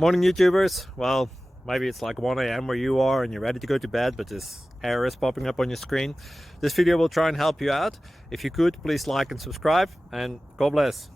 Morning YouTubers. Well, maybe it's like 1 a.m. where you are and you're ready to go to bed, but this error is popping up on your screen. This video will try and help you out. If you could, please like and subscribe, and God bless.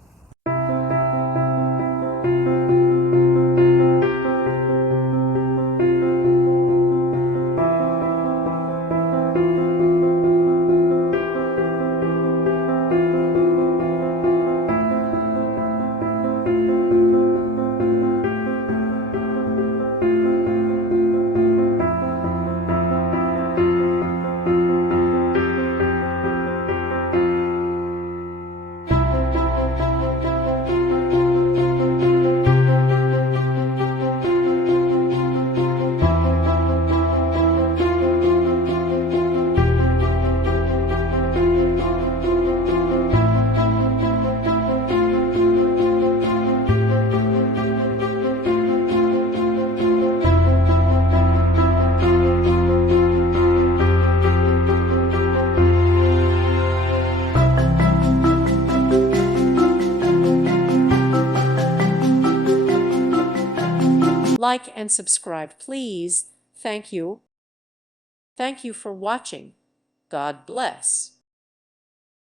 Like and subscribe, please. Thank you. Thank you for watching. God bless.